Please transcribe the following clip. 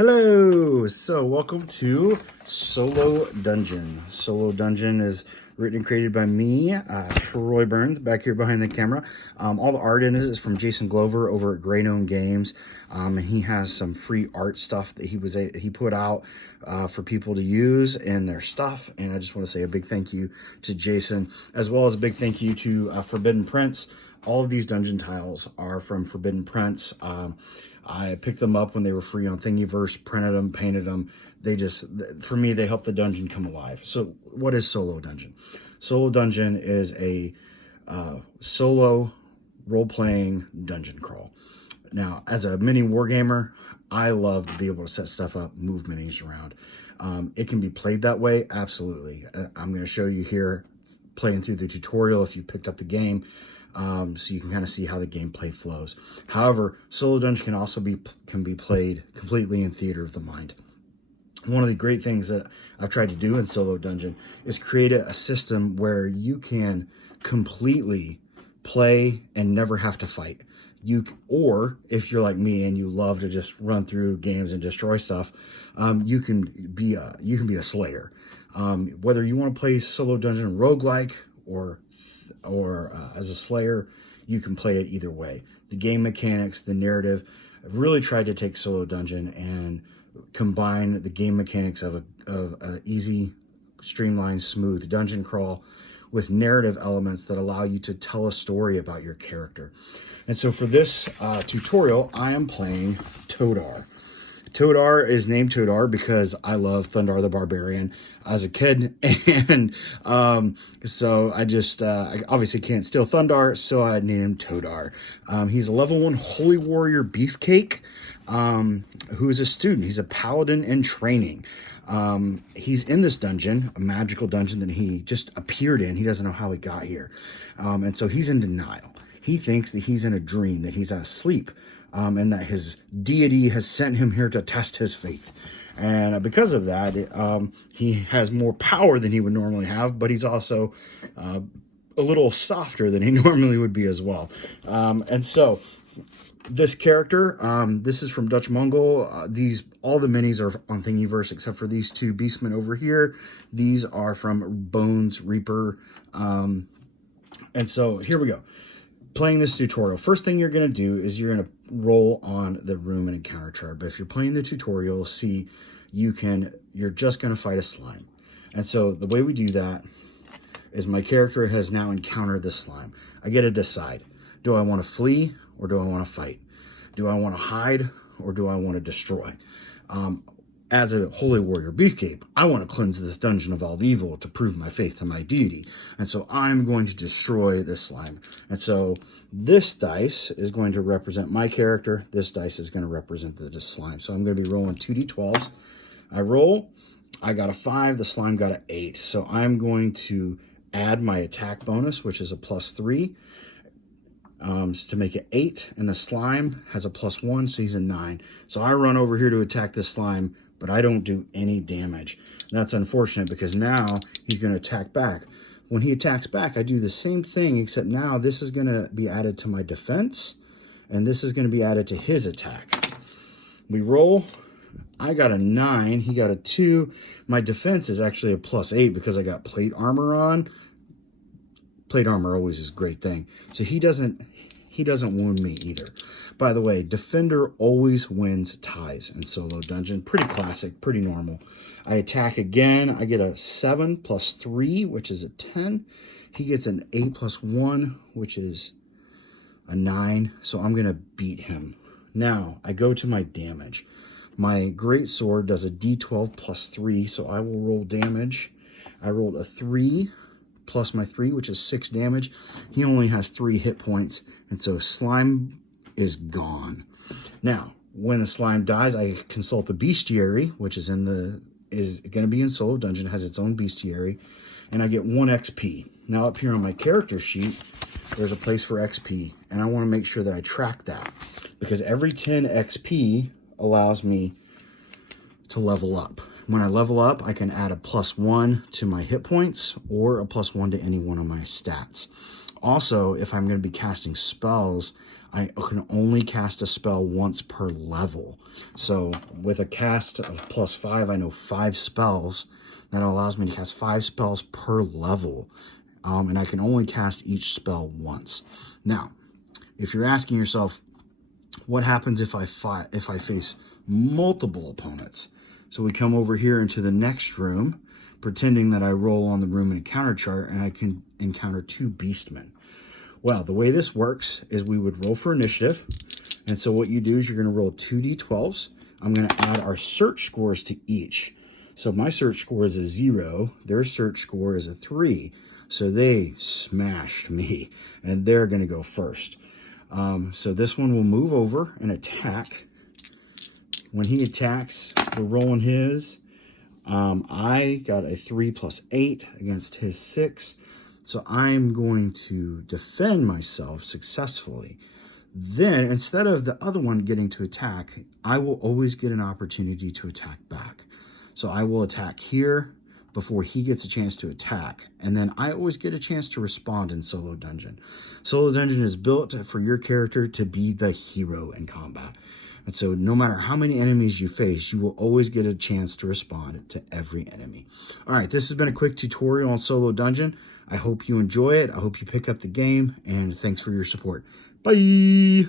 Hello! So, welcome to Solo Dungeon. Solo Dungeon is written and created by me, Troy Burns, back here behind the camera. All the art in it is from Jason Glover over at Grey Gnome Games. And he has some free art stuff that he put out for people to use in their stuff. And I just want to say a big thank you to Jason, as well as a big thank you to Forbidden Prince. All of these dungeon tiles are from Forbidden Prince. I picked them up when they were free on Thingiverse, printed them, painted them. For me, they help the dungeon come alive. So what is Solo Dungeon? Solo Dungeon is a solo role-playing dungeon crawl. Now, as a mini wargamer, I love to be able to set stuff up, move minis around. It can be played that way, absolutely. I'm going to show you here, playing through the tutorial if you picked up the game. So you can kind of see how the gameplay flows. However, Solo Dungeon can also be played completely in theater of the mind. One of the great things that I've tried to do in Solo Dungeon is create a system where you can completely play and never have to fight. Or if you're like me and you love to just run through games and destroy stuff, you can be a slayer. Whether you want to play Solo Dungeon roguelike or as a slayer, you can play it either way. The game mechanics, the narrative, I've really tried to take Solo Dungeon and combine the game mechanics of a easy, streamlined, smooth dungeon crawl with narrative elements that allow you to tell a story about your character. And so for this tutorial, I am playing Todar. Todar is named Todar because I love Thundar the Barbarian as a kid, and so I obviously can't steal Thundar, so I named him Todar. He's a level 1 Holy Warrior Beefcake, who is a student. He's a paladin in training. He's in this dungeon, a magical dungeon that he just appeared in. He doesn't know how he got here, and so he's in denial. He thinks that he's in a dream, that he's asleep. And that his deity has sent him here to test his faith. And because of that, he has more power than he would normally have, but he's also a little softer than he normally would be as well. And so this character, this is from Dutch Mongol. All the minis are on Thingiverse except for these two beastmen over here. These are from Bones Reaper. And so here we go. Playing this tutorial, first thing you're going to do is you're going to roll on the room and encounter chart. But if you're playing the tutorial, see, you're just going to fight a slime. And so the way we do that is my character has now encountered this slime. I get to decide, do I want to flee or do I want to fight? Do I want to hide or do I want to destroy? As a Holy Warrior Beefcake, I want to cleanse this dungeon of all evil to prove my faith to my deity. And so I'm going to destroy this slime. And so this dice is going to represent my character. This dice is going to represent the slime. So I'm going to be rolling 2d12s. I roll. I got a 5. The slime got an 8. So I'm going to add my attack bonus, which is a +3. To make it 8. And the slime has a +1, so he's a 9. So I run over here to attack this slime, but I don't do any damage. That's unfortunate because now he's going to attack back. When he attacks back, I do the same thing, except now this is going to be added to my defense, and this is going to be added to his attack. We roll. I got a 9. He got a 2. My defense is actually a +8 because I got plate armor on. Plate armor always is a great thing. So he doesn't wound me either. By the way, defender always wins ties in Solo Dungeon. Pretty classic, pretty normal. I attack again. I get a 7 + 3, which is a 10. He gets an 8 + 1, which is a 9. So I'm going to beat him. Now, I go to my damage. My great sword does a d12 + 3, so I will roll damage. I rolled a 3 plus my 3, which is 6 damage. He only has 3 hit points, and so slime is gone. Now, when the slime dies, I consult the bestiary, which is going to be in Solo Dungeon, has its own bestiary, and I get 1 XP. Now, up here on my character sheet, there's a place for XP, and I want to make sure that I track that, because every 10 XP allows me to level up. When I level up, I can add a +1 to my hit points or a +1 to any one of my stats. Also, if I'm going to be casting spells, I can only cast a spell once per level. So with a cast of +5, I know 5 spells. That allows me to cast 5 spells per level. And I can only cast each spell once. Now, if you're asking yourself, what happens if I face multiple opponents? So we come over here into the next room, pretending that I roll on the room and encounter chart, and I can encounter 2 beastmen. Well, the way this works is we would roll for initiative. And so what you do is you're going to roll 2d12s. I'm going to add our search scores to each. So my search score is a 0. Their search score is a 3. So they smashed me, and they're going to go first. So this one will move over and attack. When he attacks, we're rolling his. I got a 3 + 8 against his 6. So I'm going to defend myself successfully. Then, instead of the other one getting to attack, I will always get an opportunity to attack back. So I will attack here before he gets a chance to attack. And then I always get a chance to respond in Solo Dungeon. Solo Dungeon is built for your character to be the hero in combat. And so no matter how many enemies you face, you will always get a chance to respond to every enemy. All right, this has been a quick tutorial on Solo Dungeon. I hope you enjoy it. I hope you pick up the game, and thanks for your support. Bye!